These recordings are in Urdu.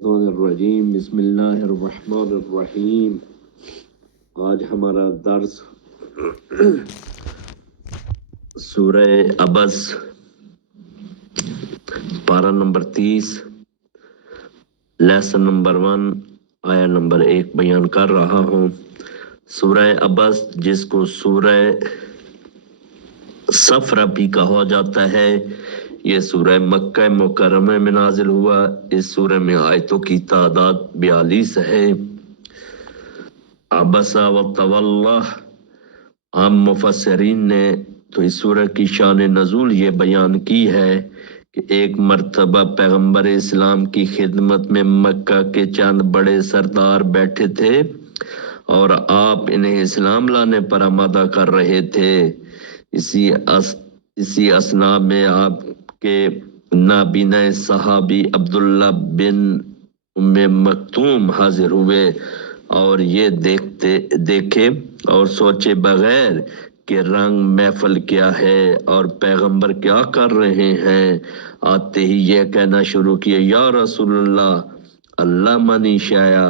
الرجیم بسم اللہ الرحمن الرحیم۔ آج ہمارا درس سورہ عبس پارہ نمبر 30 لیسن نمبر 1 آیا نمبر 1 بیان کر رہا ہوں۔ سورہ عبس جس کو سورہ صفر بھی کہا جاتا ہے، یہ سورہ مکہ مکرمہ میں نازل ہوا۔ اس سورہ میں آیتوں کی تعداد 42 ہے۔ عبسا و تولا، عام مفسرین نے تو اس سورہ کی شان نزول یہ بیان کی ہے کہ ایک مرتبہ پیغمبر اسلام کی خدمت میں مکہ کے چند بڑے سردار بیٹھے تھے اور آپ انہیں اسلام لانے پر آمادہ کر رہے تھے۔ اسی اثناء میں آپ کے نابینا صحابی عبداللہ بن ام مکتوم حاضر ہوئے اور یہ دیکھے اور سوچے بغیر کہ رنگ محفل کیا ہے اور پیغمبر کیا کر رہے ہیں، آتے ہی یہ کہنا شروع کیا، یا رسول اللہ، اللہ منی شایا،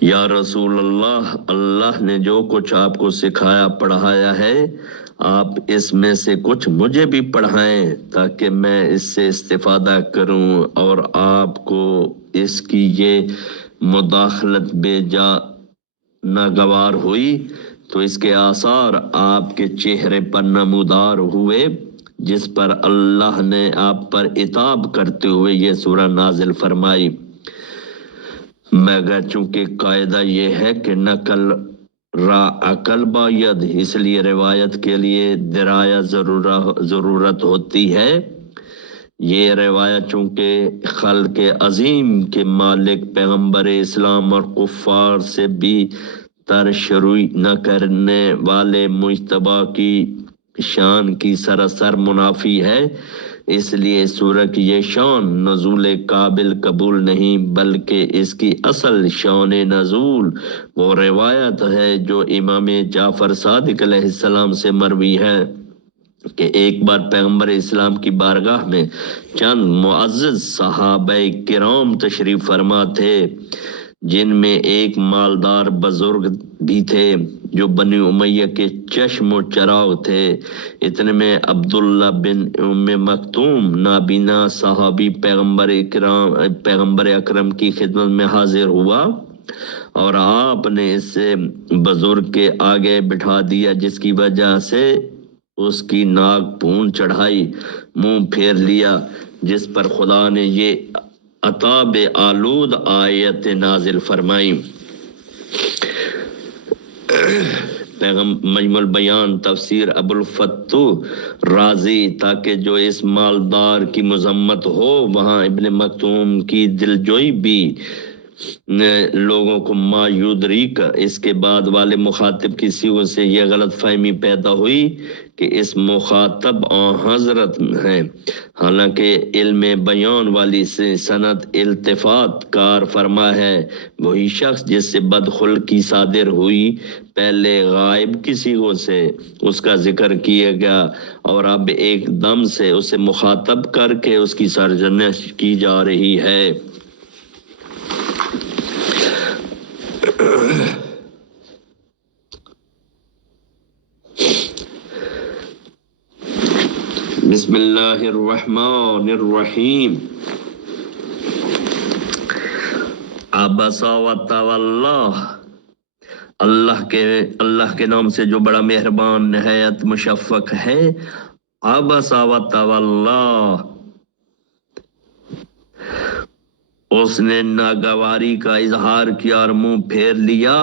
یا رسول اللہ، اللہ نے جو کچھ آپ کو سکھایا پڑھایا ہے، آپ اس میں سے کچھ مجھے بھی پڑھائیں تاکہ میں اس سے استفادہ کروں، اور آپ کو اس کی یہ مداخلت بے جا ناگوار ہوئی تو اس کے آثار آپ کے چہرے پر نمودار ہوئے، جس پر اللہ نے آپ پر عتاب کرتے ہوئے یہ سورہ نازل فرمائی۔ مگر چونکہ قاعدہ یہ ہے کہ نقل را عقل باید، اس لیے روایت کے لیے درایا ضرورت ہوتی ہے۔ یہ روایت چونکہ خلق عظیم کے مالک پیغمبر اسلام اور کفار سے بھی تر شروع نہ کرنے والے مجتبی کی شان کی سراسر منافی ہے، اس لیے سورہ کی یہ شان نزول قابل قبول نہیں، بلکہ اس کی اصل شان نزول وہ روایت ہے جو امام جعفر صادق علیہ السلام سے مروی ہے کہ ایک بار پیغمبر اسلام کی بارگاہ میں چند معزز صحابہ کرام تشریف فرما تھے، جن میں ایک مالدار بزرگ بھی تھے جو بنی امیہ کے چشم و چراغ تھے۔ اتنے میں عبداللہ بن ام مکتوم نابینا صحابی پیغمبر اکرم کی خدمت میں حاضر ہوا اور آپ نے اسے بزرگ کے آگے بٹھا دیا، جس کی وجہ سے اس کی ناک پھون چڑھائی، منہ پھیر لیا، جس پر خدا نے یہ عتاب آلود آیت نازل فرمائی۔ مجمع البیان تفسیر ابو الفتوح رازی، تاکہ جو اس مالدار کی مذمت ہو وہاں ابن مکتوم کی دلجوئی بھی لوگوں کو ما یدریک، اس کے بعد والے مخاطب کی صیغوں سے یہ غلط فہمی پیدا ہوئی کہ اس مخاطب حضرت ہیں، حالانکہ علم بیان والی سے سند التفات کار فرما ہے وہی شخص جس سے بدخلقی صادر ہوئی، پہلے غائب کی صیغوں سے اس کا ذکر کیا گیا اور اب ایک دم سے اسے مخاطب کر کے اس کی سرزنش کی جا رہی ہے۔ بسم اللہ الرحمن الرحیم۔ عبسا و تولا، اللہ کے نام سے جو بڑا مہربان نہایت مشفق ہے۔ عبسا و تولا، اس نے ناگواری کا اظہار کیا اور منہ پھیر لیا،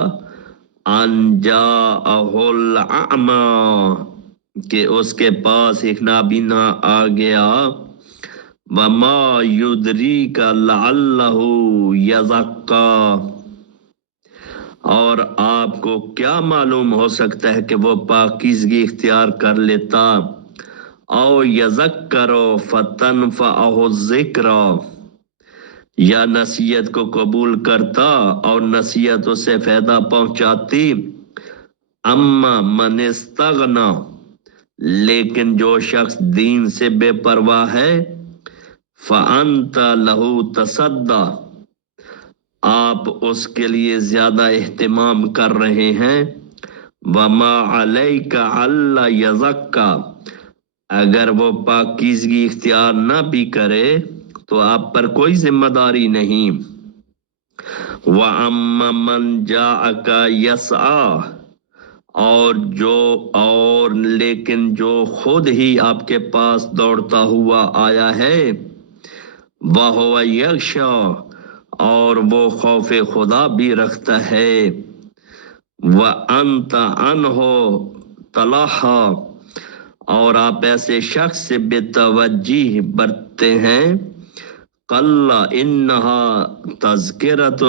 ان جاءہ الاعمی، کہ اس کے پاس ایک نابینا آ گیا، وما یدریک لعلہ یزکا، اور آپ کو کیا معلوم ہو سکتا ہے کہ وہ پاکیزگی اختیار کر لیتا، او یذکر فتنفعہ الذکری، یا نصیحت کو قبول کرتا اور نصیحت اسے فائدہ پہنچاتی، اما من استغنا، لیکن جو شخص دین سے بے پرواہ ہے، فأنت لہو تصدی، آپ اس کے لیے زیادہ اہتمام کر رہے ہیں، وما علیک الا یزکا، اگر وہ پاکیزگی اختیار نہ بھی کرے تو آپ پر کوئی ذمہ داری نہیں، وَأَمَّا مَنْ جَاءَكَ يَسْعَىٰ، اور لیکن جو خود ہی آپ کے پاس دوڑتا ہوا آیا ہے، وَهُوَ يَخْشَىٰ، اور وہ خوف خدا بھی رکھتا ہے، وَأَنْتَ عَنْهُ تَلَهَّىٰ، اور آپ ایسے شخص سے بے توجہ برتتے ہیں، قَلَّ إِنَّهَا تَذْكِرَةٌ،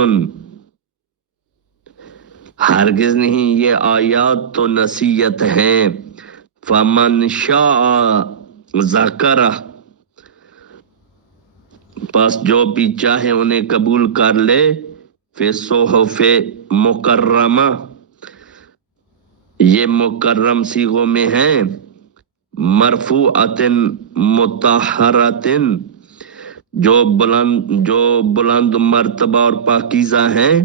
ہرگز نہیں، یہ آیات تو نصیحت ہیں، فَمَنْ شَاءَ ذَكَرَهُ، پس جو بھی چاہے انہیں قبول کر لے، فی صحف مکرمہ، یہ مکرم صیغوں میں ہیں، مرفوعۃ مطہرۃ، جو بلند مرتبہ اور پاکیزہ ہیں،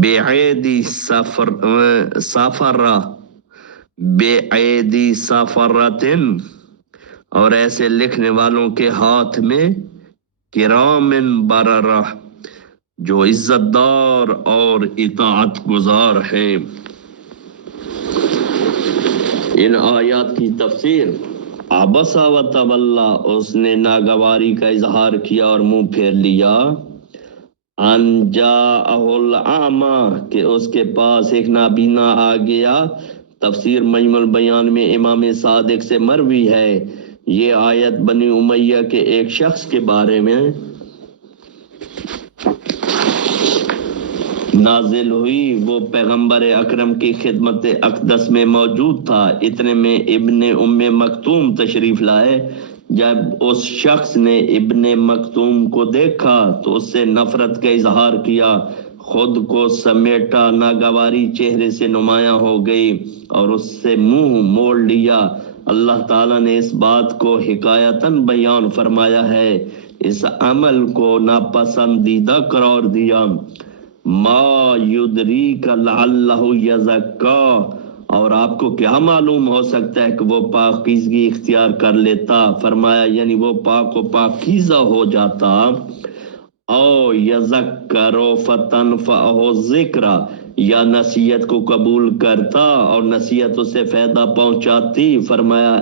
بعیدی سفرۃ، اور ایسے لکھنے والوں کے ہاتھ میں، کرام بررہ، جو عزت دار اور اطاعت گزار ہیں۔ ان آیات کی تفسیر، عبس و تولی، اس نے ناگواری کا اظہار کیا اور منہ پھیر لیا، ان جاءہ الاعمی، کہ اس کے پاس ایک نابینا آ گیا۔ تفسیر مجمع البیان میں امام صادق سے مروی ہے، یہ آیت بنی امیہ کے ایک شخص کے بارے میں نازل ہوئی، وہ پیغمبر اکرم کی خدمت اقدس میں موجود تھا، اتنے میں ابن ام مکتوم تشریف لائے۔ جب اس شخص نے ابن مکتوم کو دیکھا تو اس سے نفرت کا اظہار کیا، خود کو سمیٹا، ناگواری چہرے سے نمایاں ہو گئی اور اس سے منہ موڑ لیا۔ اللہ تعالیٰ نے اس بات کو حکایتاً بیان فرمایا ہے، اس عمل کو ناپسندیدہ قرار دیا، ما یدریک لعلہ یزکا، اور آپ کو کیا معلوم ہو سکتا ہے کہ وہ پاکیزگی اختیار کر لیتا، فرمایا یعنی وہ پاک و پاکیزہ ہو جاتا، او یذکر فتنفعہ الذکر، یا نصیحت کو قبول کرتا اور نصیحت اسے فائدہ پہنچاتی، فرمایا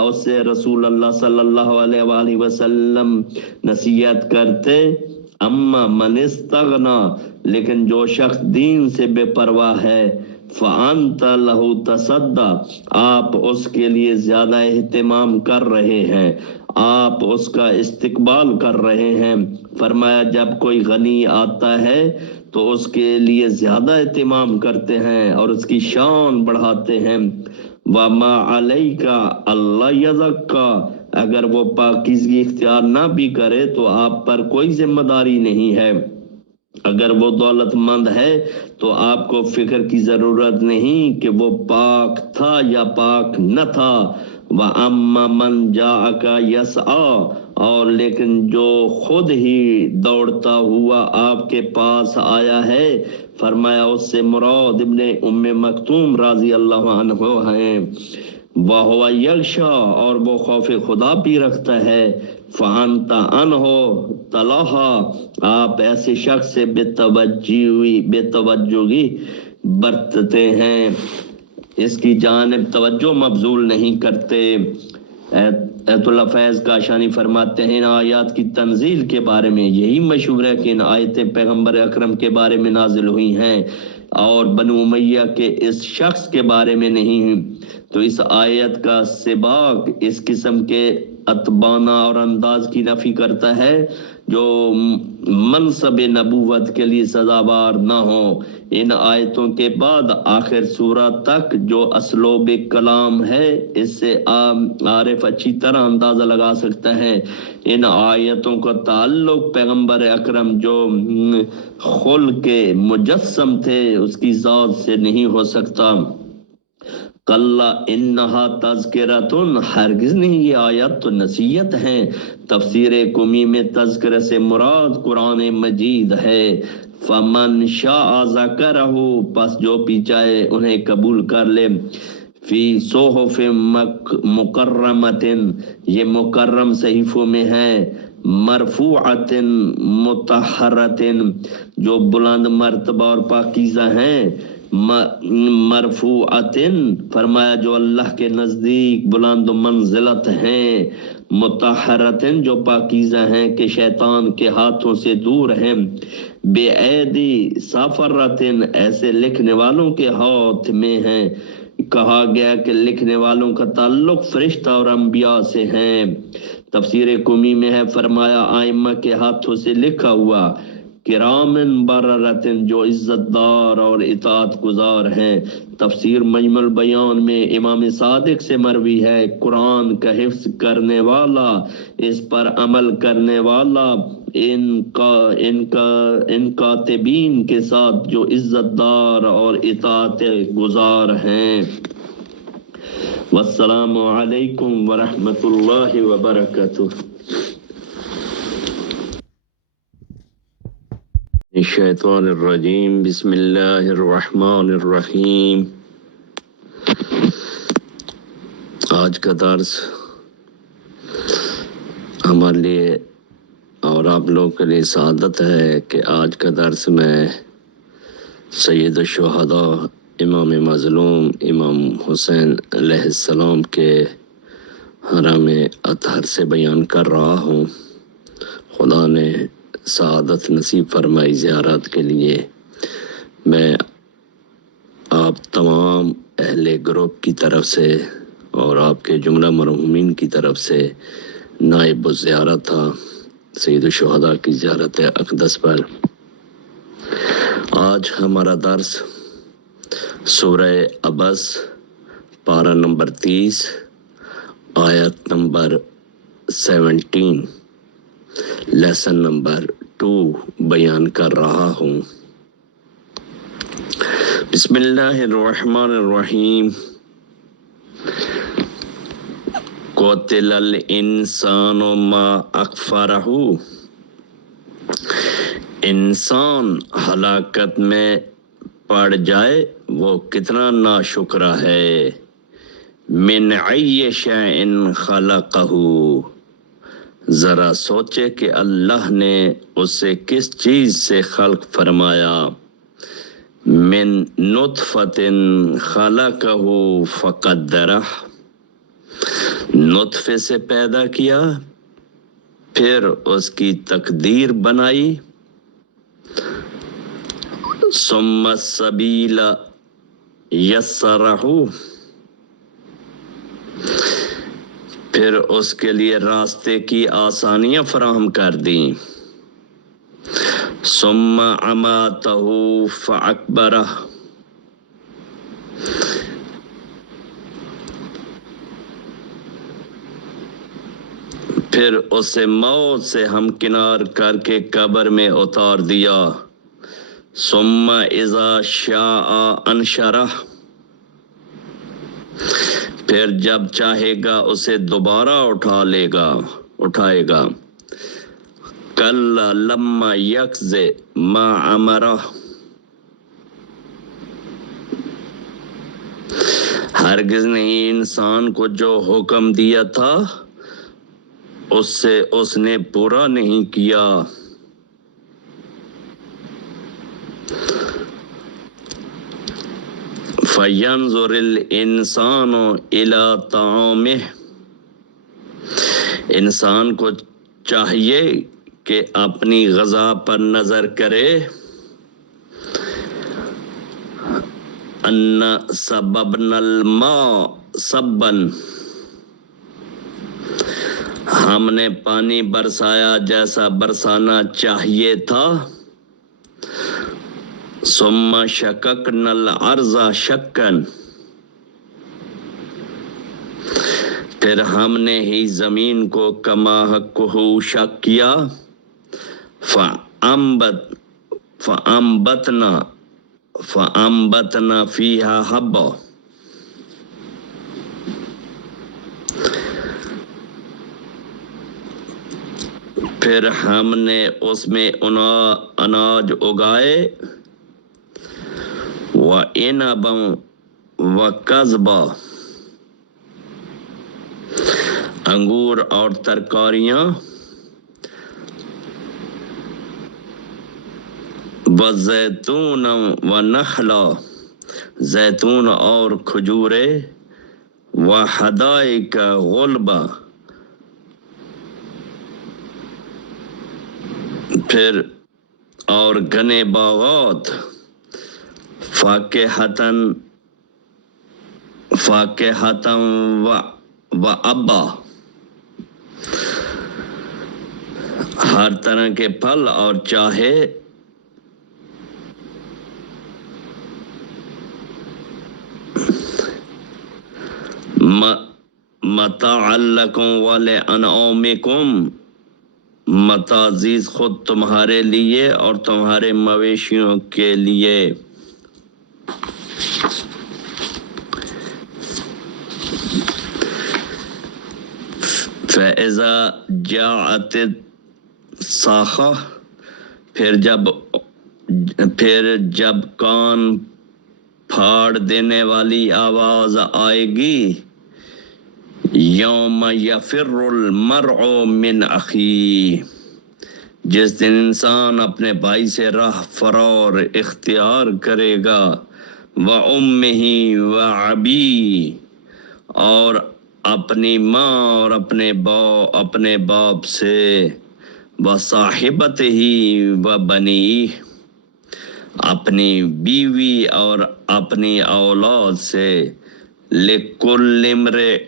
اس سے رسول اللہ صلی اللہ علیہ وآلہ وسلم نصیحت کرتے، اما من استغنا، لیکن جو شخص دین سے بے پرواہ ہے، فانت لہو تصدی، آپ اس کے لیے زیادہ اہتمام کر رہے ہیں، آپ اس کا استقبال کر رہے ہیں۔ فرمایا جب کوئی غنی آتا ہے تو اس کے لیے زیادہ اہتمام کرتے ہیں اور اس کی شان بڑھاتے ہیں، وما علیک الا یزکا، اگر وہ پاکیزگی اختیار نہ بھی کرے تو آپ پر کوئی ذمہ داری نہیں ہے، اگر وہ دولت مند ہے تو آپ کو فکر کی ضرورت نہیں کہ وہ پاک تھا یا پاک نہ تھا، وَأَمَّا مَنْ جَاءَكَ يَسْعَىٰ، اور لیکن جو خود ہی دوڑتا ہوا آپ کے پاس آیا ہے، فرمایا اس سے مراد ابن ام مکتوم رضی اللہ عنہ ہیں، وَهُوَ يَخْشَىٰ، اور وہ خوف خدا بھی رکھتا ہے، فَأَنْتَ عَنْهُ تَلَهَّىٰ، آپ ایسے شخص سے بے توجہی برتتے ہیں، اس کی جانب توجہ مبذول نہیں کرتے۔ ایت اللہ فیض کاشانی فرماتے ہیں، ان آیات کی تنزیل کے بارے میں یہی مشہور ہے کہ ان آیتیں پیغمبر اکرم کے بارے میں نازل ہوئی ہیں اور بنو امیہ کے اس شخص کے بارے میں نہیں، تو اس آیت کا سباق اس قسم کے اتبانہ اور انداز کی نفی کرتا ہے جو منصب نبوت کے لیے سزاوار نہ ہو۔ ان آیتوں کے بعد آخر سورہ تک جو اسلوب کلام ہے، اس سے عارف اچھی طرح اندازہ لگا سکتا ہے ان آیتوں کا تعلق پیغمبر اکرم جو خلق کے مجسم تھے اس کی ذات سے نہیں ہو سکتا۔ کلا انہا تذکرتن، ہرگز نہیں یہ آیت تو نصیحت ہے۔ تفسیر قمی میں تذکرہ سے مراد قرآن مجید ہے۔ فمن شاء ذکرہ، پس جو بھی چاہے انہیں قبول کر لے۔ فی صحف مکرمۃ، یہ مکرم صحیفوں میں ہے۔ مرفوعۃ مطہرۃ، جو بلند مرتبہ اور پاکیزہ ہیں۔ مرفوعۃ، فرمایا جو اللہ کے نزدیک بلند منزلت ہیں۔ مطہرۃ، جو پاکیزہ ہیں کہ شیطان کے ہاتھوں سے دور ہیں۔ بے ایدی سافرۃ، ایسے لکھنے والوں کے ہاتھ میں ہیں۔ کہا گیا کہ لکھنے والوں کا تعلق فرشتہ اور انبیاء سے ہیں۔ تفسیر قمی میں ہے، فرمایا ائمہ کے ہاتھوں سے لکھا ہوا۔ کرامن بررتن، جو عزت دار اور اطاعت گزار ہیں۔ تفسیر مجمع البیان میں امام صادق سے مروی ہے، قرآن کا حفظ کرنے والا، اس پر عمل کرنے والا، ان کاتبین کے ساتھ جو عزت دار اور اطاعت گزار ہیں۔ والسلام علیکم ورحمۃ اللہ وبرکاتہ۔ الشیطان الرجیم، بسم اللہ الرحمن الرحیم۔ آج کا درس ہمارے لیے اور آپ لوگوں کے لیے سعادت ہے کہ آج کا درس میں سید الشہداء امام مظلوم امام حسین علیہ السلام کے حرم اطہر سے بیان کر رہا ہوں۔ خدا نے سعادت نصیب فرمائی زیارت کے لیے۔ میں آپ تمام اہل گروپ کی طرف سے اور آپ کے جملہ مرحومین کی طرف سے نائب الزیارت تھا سید الشہداء کی زیارت اقدس پر۔ آج ہمارا درس سورہ عبس پارہ نمبر 30 آیت نمبر 17 لیسن نمبر 2 بیان کر رہا ہوں۔ بسم اللہ الرحمن الرحیم۔ قتل الانسان ما اکفرہ، انسان ہلاکت میں پڑ جائے وہ کتنا ناشکرا ہے۔ من ای شیء خلقہ، ذرا سوچے کہ اللہ نے اسے کس چیز سے خلق فرمایا۔ من نطفۃ خلقہ فقدرہ، نطفے سے پیدا کیا پھر اس کی تقدیر بنائی۔ ثم السبیل یسرہ، پھر اس کے لیے راستے کی آسانیاں فراہم کر دیں۔ ثم اماتہ فاکبرہ، پھر اسے موت سے ہمکنار کر کے قبر میں اتار دیا۔ ثم اذا شاء انشرہ، پھر جب چاہے گا اسے دوبارہ اٹھائے گا۔ کلا لما یقظ ما امرہ، ہرگز نہیں انسان کو جو حکم دیا تھا اس سے اس نے پورا نہیں کیا۔ فَيَنْظُرِ الْإِنسَانُ إِلَىٰ طَعَامِهِ، انسان کو چاہیے کہ اپنی غذا پر نظر کرے۔ أَنَّ سَبَبْنَا الْمَاءَ صَبًّا، ہم نے پانی برسایا جیسا برسانا چاہیے تھا۔ ثم شققنا الارض شقا، پھر ہم نے ہی زمین کو کما حقہ شق کیا۔ فَأَنبَتْنَا فِيهَا حَبًّا، پھر ہم نے اس میں اناج اگائے، وَإِنَبًا وَقَضْبًا، انگور اور ترکاریاں، وَزَيْتُونًا وَنَخْلًا، زیتون اور کھجورے، وَحَدَائِقَ غُلْبًا، پھر اور گھنے باغات، فاکہتاً وَأَبًّا، ہر طرح کے پھل اور چاہے، متاعًا لکم ولأنعامکم، متاعزیز خود تمہارے لیے اور تمہارے مویشیوں کے لیے۔ فَإِذَا جَاءَتِ الصَّاخَّةُ، پھر جب کان پھاڑ دینے والی آواز آئے گی، یوم یفر المرء من اخیہ، جس دن انسان اپنے بھائی سے راہ فرار اختیار کرے گا، وَأُمِّهِ وَأَبِيهِ، اور اپنی ماں اور اپنے باپ سے، وَصَاحِبَتِهِ وَبَنِيهِ، اپنی بیوی اور اپنی اولاد سے، لِكُلِّ امْرِئٍ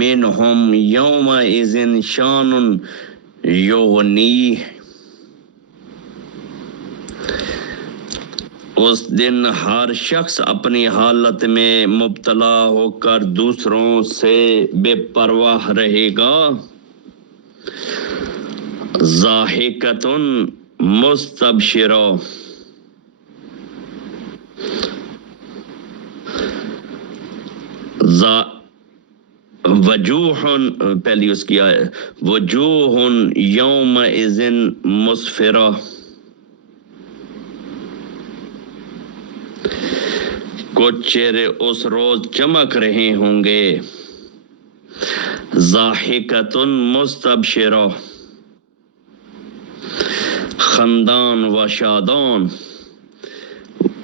مِّنْهُمْ يَوْمَئِذٍ شَأْنٌ يُغْنِيهِ، اس دن ہر شخص اپنی حالت میں مبتلا ہو کر دوسروں سے بے پرواہ رہے گا۔ ضاحکۃ مستبشرہ، وجوہ، پہلی اس کی آئے، وجوہ یومئذ مسفرہ، کچھ چہرے اس روز چمک رہے ہوں گے۔ ضاحکۃ مستبشرہ، خندان و شادان،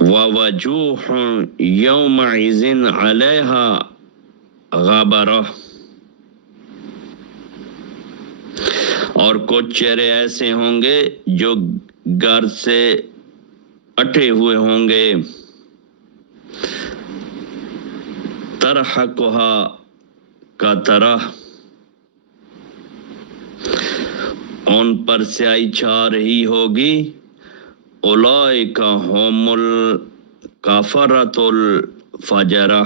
ووجوہ یومئذ علیہا غبرہ، اور کچھ چہرے ایسے ہوں گے جو گرد سے اٹھے ہوئے ہوں گے۔ ترحقھا قطرہ، ان پر سیاہی چھا رہی ہوگی۔ اولئک ھم الکفرۃ الفجرہ،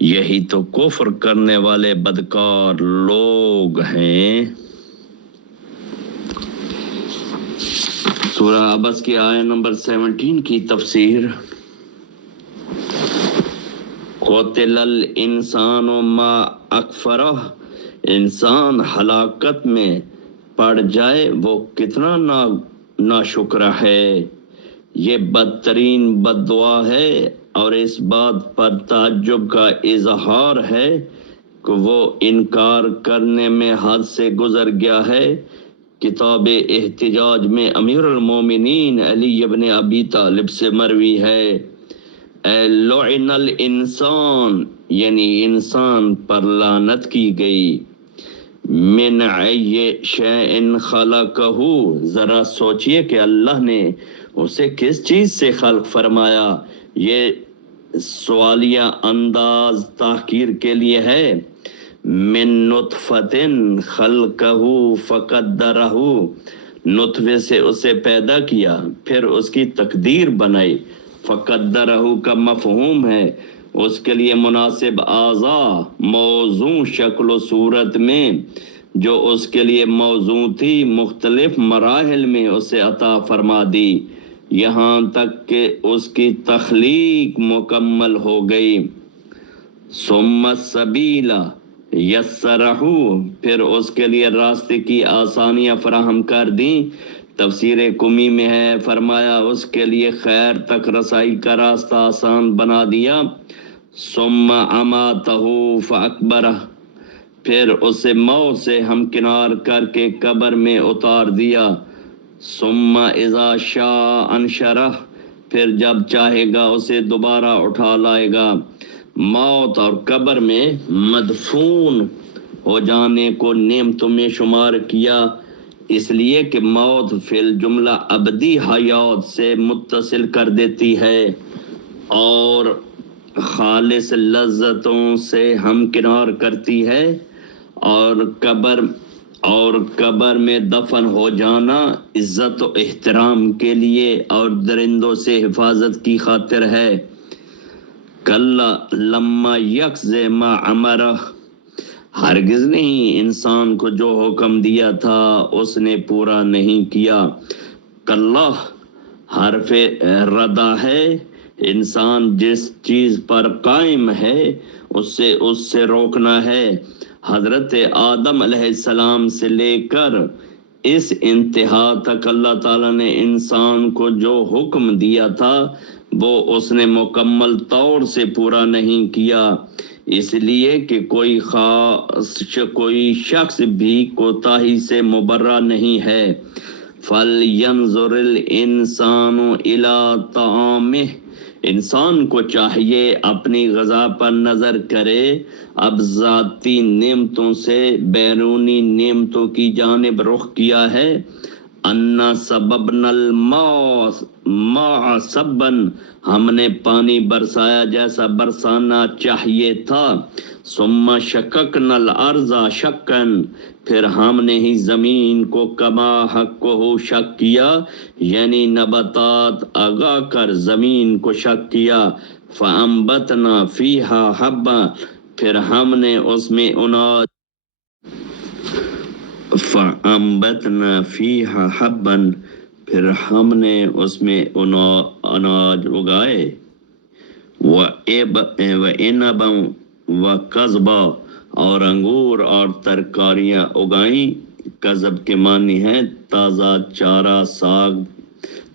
یہی تو کفر کرنے والے بدکار لوگ ہیں۔ سورہ عبس کی آیت نمبر 17 کی تفسیر۔ قتل الانسان ما اکفرہ، انسان ہلاکت میں پڑ جائے وہ کتنا ناشکر ہے۔ یہ بدترین بد دعا ہے، اور اس بات پر تعجب کا اظہار ہے کہ وہ انکار کرنے میں حد سے گزر گیا ہے۔ کتاب احتجاج میں امیر المومنین علی ابن ابی طالب سے مروی ہے، اے لعن الانسان، یعنی انسان پر لعنت کی گئی، من ای شیء خلقہ، ذرا سوچئے کہ اللہ نے اسے کس چیز سے خلق فرمایا۔ یہ سوالیہ انداز تحقیر کے لیے ہے۔ من نطفۃ خلقہ فقدرہ، نطفے سے اسے پیدا کیا پھر اس کی تقدیر بنائی۔ فقدرہ کا مفہوم ہے اس کے لیے مناسب اعضاء موزوں شکل و صورت میں جو اس کے لیے موزوں تھی، مختلف مراحل میں اسے عطا فرما دی، یہاں تک کہ اس کی تخلیق مکمل ہو گئی۔ ثم السبیل یسرہو پھر اس کے لیے راستے کی آسانیاں فراہم کر دیں. تفسیر قمی میں ہے فرمایا اس کے لیے خیر تک رسائی کا راستہ آسان بنا دیا. ثم اماتہ فاکبرہ پھر اسے موت سے ہمکنار کر کے قبر میں اتار دیا. ثم اذا شاء انشرہ پھر جب چاہے گا اسے دوبارہ اٹھا لائے گا. موت اور قبر میں مدفون ہو جانے کو نعمتوں میں شمار کیا، اس لیے کہ موت فی الجملہ ابدی حیات سے متصل کر دیتی ہے اور خالص لذتوں سے ہمکنار کرتی ہے. اور قبر میں دفن ہو جانا عزت و احترام کے لیے اور درندوں سے حفاظت کی خاطر ہے. کلا لما یقض ما امرہ ہرگز نہیں انسان کو جو حکم دیا تھا اس نے پورا نہیں کیا. کلا حرف ردا ہے، انسان جس چیز پر قائم ہے اس سے روکنا ہے. حضرت آدم علیہ السلام سے لے کر اس انتہا تک اللہ تعالیٰ نے انسان کو جو حکم دیا تھا وہ اس نے مکمل طور سے پورا نہیں کیا، اس لیے کہ کوئی شخص بھی کوتاہی سے مبرہ نہیں ہے. فَلْيَنْظُرِ الْإِنسَانُ إِلَىٰ طَعَامِهِ انسان کو چاہیے اپنی غذا پر نظر کرے. اب ذاتی نعمتوں سے بیرونی نعمتوں کی جانب رخ کیا ہے. انا سببنا الماء سبا ہم نے پانی برسایا جیسا برسانا چاہیے تھا. ثم شققنا الارض شقا پھر ہم نے ہی زمین کو کما حقہ شق کیا، یعنی نباتات اگا کر زمین کو شق کیا. فانبتنا فیہا حبا پھر ہم نے اس میں فانبتنا فیہا حبا پھر ہم نے اس میں اناج اگائے. وعنبا وقضبا اور انگور اور ترکاریاں اگائیں. قضب کے معنی ہیں تازہ چارہ ساگ.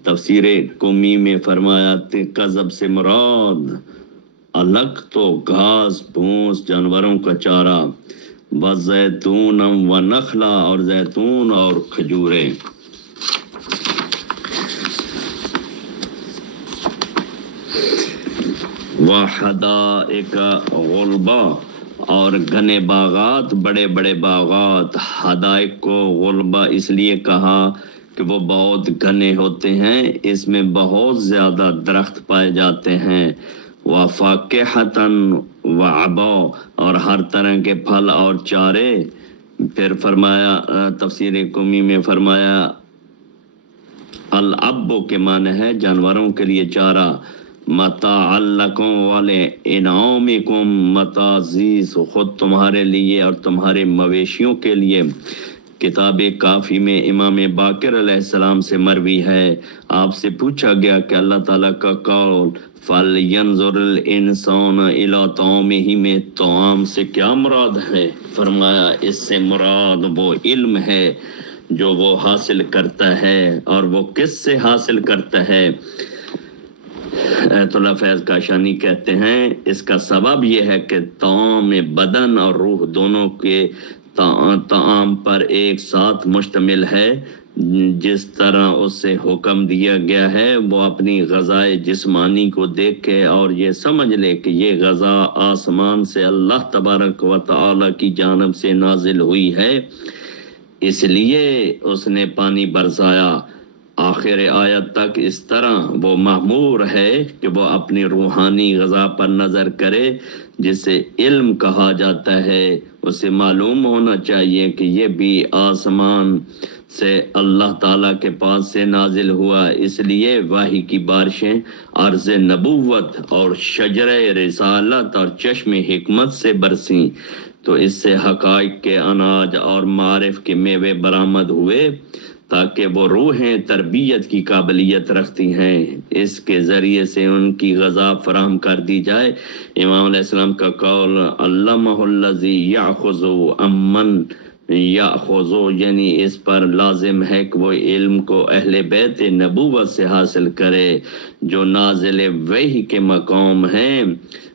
تفسیر قمی میں فرمایا قضب سے مراد الگ تو گھاس بھونس جانوروں کا چارہ. وزیتون ونخلا اور زیتون اور کھجوریں. وحدائق غلبا اور گھنے باغات بڑے بڑے باغات. حدائق کو غلبا اس لیے کہا کہ وہ بہت گھنے ہوتے ہیں، اس میں بہت زیادہ درخت پائے جاتے ہیں. وفاکہۃ وعبا اور ہر طرح کے پھل اور چارے. پھر فرمایا تفسیر قمی میں فرمایا العب کے معنی ہے جانوروں کے لیے چارہ. متاع لکم ولانعامکم متاع زیز خود تمہارے لیے اور تمہارے مویشیوں کے لیے. کتاب کافی میں امام باقر علیہ السلام سے مروی ہے، آپ سے پوچھا گیا کہ اللہ تعالیٰ کا قول فَلْيَنْظُرِ الْإِنسَانُ إِلَىٰ طَعَامِهِ میں طعام سے کیا مراد ہے؟ فرمایا اس سے مراد وہ علم ہے جو وہ حاصل کرتا ہے. اور وہ کس سے حاصل کرتا ہے؟ ایت اللہ فیض کاشانی کہتے ہیں اس کا سبب یہ ہے کہ طعام بدن اور روح دونوں کے طعام پر ایک ساتھ مشتمل ہے. جس طرح اس سے حکم دیا گیا ہے وہ اپنی غذائے جسمانی کو دیکھے اور یہ سمجھ لے کہ یہ غذا آسمان سے اللہ تبارک و تعالی کی جانب سے نازل ہوئی ہے، اس لیے اس نے پانی برسایا. آخر آیت تک اس طرح وہ مأمور ہے کہ وہ اپنی روحانی غذا پر نظر کرے جسے علم کہا جاتا ہے. اسے معلوم ہونا چاہیے کہ یہ بھی آسمان سے اللہ تعالیٰ کے پاس سے نازل ہوا، اس لیے وحی کی بارشیں عرض نبوت اور شجرہ رسالت اور چشم حکمت سے برسیں تو اس سے حقائق کے اناج اور معارف کے میوے برآمد ہوئے. تاکہ وہ روحیں تربیت کی قابلیت رکھتی ہیں، اس کے ذریعے سے ان کی غذا فراہم کر دی جائے۔ امام علیہ السلام کا قول علمہ الذی یاخذ امن یاخذ، یعنی اس پر لازم ہے کہ وہ علم کو اہل بیت نبوت سے حاصل کرے جو نازل وحی کے مقام ہیں،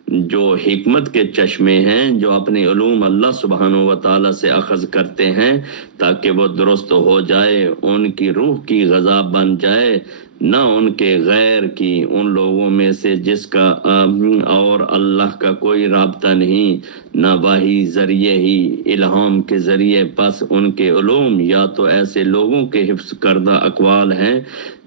جو حکمت کے چشمے ہیں، جو اپنے علوم اللہ سبحانہ و تعالی سے اخذ کرتے ہیں تاکہ وہ درست ہو جائے، ان کی روح کی غذا بن جائے، نہ ان کے غیر کی، ان لوگوں میں سے جس کا اور اللہ کا کوئی رابطہ نہیں، نہ وحی ذریعے ہی الہام کے ذریعے، پس ان کے علوم یا تو ایسے لوگوں کے حفظ کردہ اقوال ہیں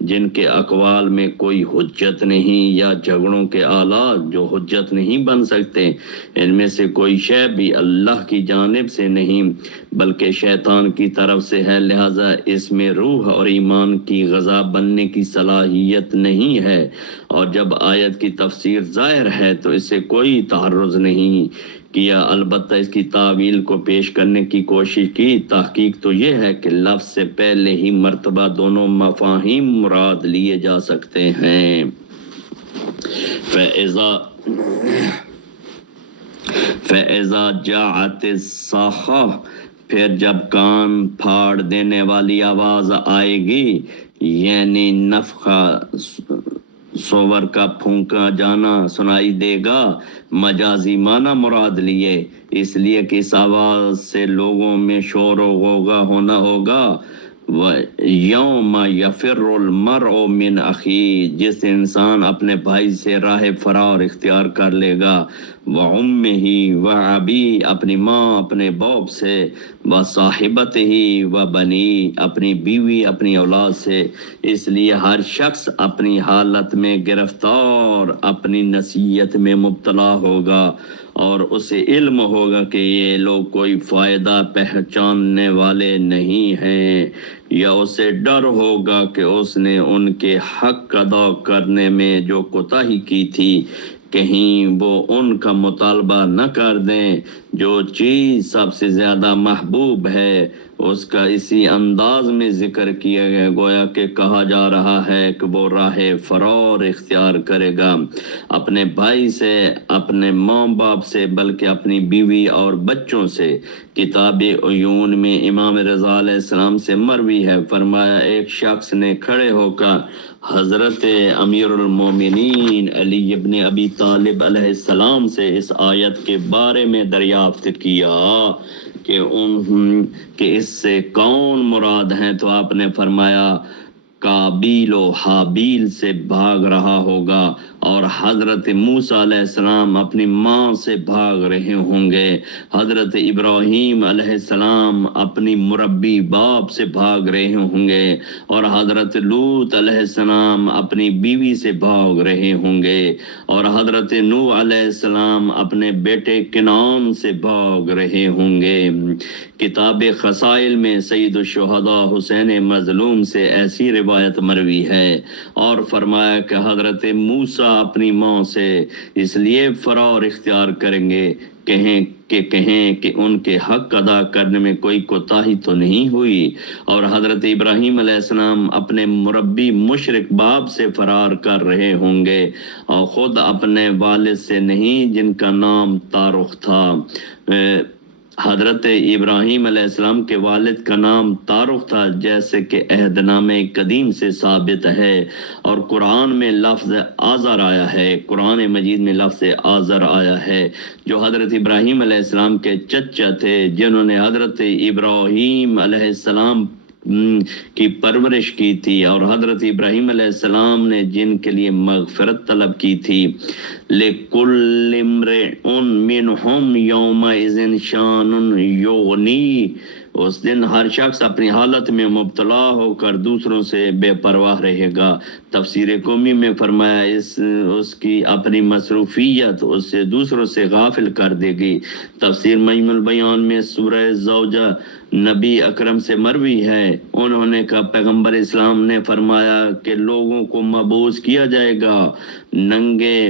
جن کے اقوال میں کوئی حجت نہیں، یا جھگڑوں کے آلات جو حجت نہیں بن سکتے، ان میں سے کوئی شے بھی اللہ کی جانب سے نہیں بلکہ شیطان کی طرف سے ہے، لہذا اس میں روح اور ایمان کی غذا بننے کی صلاحیت نہیں ہے۔ اور جب آیت کی تفسیر ظاہر ہے تو اس سے کوئی تعرض نہیں کیا، البتہ اس کی تعویل کو پیش کرنے کی کوشش کی۔ تحقیق تو یہ ہے کہ لفظ سے پہلے ہی مرتبہ دونوں مفاہیم مراد لیے جا سکتے ہیں۔ فَإِذَا جَاءَتِ الصَّاخَّةُ، پھر جب کان پھاڑ دینے والی آواز آئے گی، یعنی نفخہ صور کا پھونکا جانا سنائی دے گا، مجازی معنی مراد لیے، اس لیے کہ اس آواز سے لوگوں میں شور و غوغا ہونا ہوگا۔ یوم یفر المرء من اخیہ، جس انسان اپنے بھائی سے راہ فرار اختیار کر لے گا، وامہ وابی، اپنی ماں اپنے باپ سے، وصاحبتہ وبنی، اپنی بیوی اپنی اولاد سے۔ اس لیے ہر شخص اپنی حالت میں گرفتار اپنی نصیحت میں مبتلا ہوگا، اور اسے علم ہوگا کہ یہ لوگ کوئی فائدہ پہچاننے والے نہیں ہیں، یا اسے ڈر ہوگا کہ اس نے ان کے حق ادا کرنے میں جو کوتاہی کی تھی، کہیں وہ ان کا مطالبہ نہ کر دیں۔ جو چیز سب سے زیادہ محبوب ہے اس کا اسی انداز میں ذکر کیا گیا، گویا کہ کہا جا رہا ہے کہ وہ راہ فرار اختیار کرے گا، اپنے بھائی سے، اپنے ماں باپ سے، بلکہ اپنی بیوی اور بچوں سے۔ کتاب عیون میں امام رضا علیہ السلام سے مروی ہے، فرمایا ایک شخص نے کھڑے ہو کر حضرت امیر المومنین علی ابن ابی طالب علیہ السلام سے اس آیت کے بارے میں دریافت کیا کہ اس سے کون مراد ہیں، تو آپ نے فرمایا قابیل و حابیل سے بھاگ رہا ہوگا، اور حضرت موسیٰ علیہ السلام اپنی ماں سے بھاگ رہے ہوں گے، حضرت ابراہیم علیہ السلام اپنی مربی باپ سے بھاگ رہے ہوں گے، اور حضرت لوط علیہ السلام اپنی بیوی سے بھاگ رہے ہوں گے، اور حضرت نوح علیہ السلام اپنے بیٹے کنعان سے بھاگ رہے ہوں گے۔ کتاب خصائل میں سید الشہداء حسین مظلوم سے ایسی روایت مروی ہے، اور فرمایا کہ حضرت موسیٰ اپنی ماں سے اس لیے فرار اختیار کریں گے کہیں کہ ان کے حق ادا کرنے میں کوئی کوتاہی تو نہیں ہوئی، اور حضرت ابراہیم علیہ السلام اپنے مربی مشرک باپ سے فرار کر رہے ہوں گے، اور خود اپنے والد سے نہیں جن کا نام تارخ تھا۔ حضرت ابراہیم علیہ السلام کے والد کا نام تارخ تھا، جیسے کہ عہد نامہ قدیم سے ثابت ہے، اور قرآن میں لفظ آزر آیا ہے، قرآن مجید میں لفظ آزر آیا ہے، جو حضرت ابراہیم علیہ السلام کے چچا تھے، جنہوں نے حضرت ابراہیم علیہ السلام کی پرورش کی تھی، اور حضرت ابراہیم علیہ السلام نے جن کے لیے مغفرت طلب کی تھی۔ لِكُلِّ امْرِئٍ مِّنْهُمْ يَوْمَئِذٍ شَأْنٌ يُغْنِيهِ، اس دن ہر شخص اپنی حالت میں مبتلا ہو کر دوسروں سے بے پرواہ رہے گا۔ تفسیر قومی میں فرمایا اس کی اپنی مصروفیت اس سے دوسروں سے غافل کر دے گی۔ تفسیر مجمع البیان میں سورہ زوجہ نبی اکرم سے مروی ہے، انہوں نے کہا پیغمبر اسلام نے فرمایا کہ لوگوں کو مبعوث کیا جائے گا، ننگے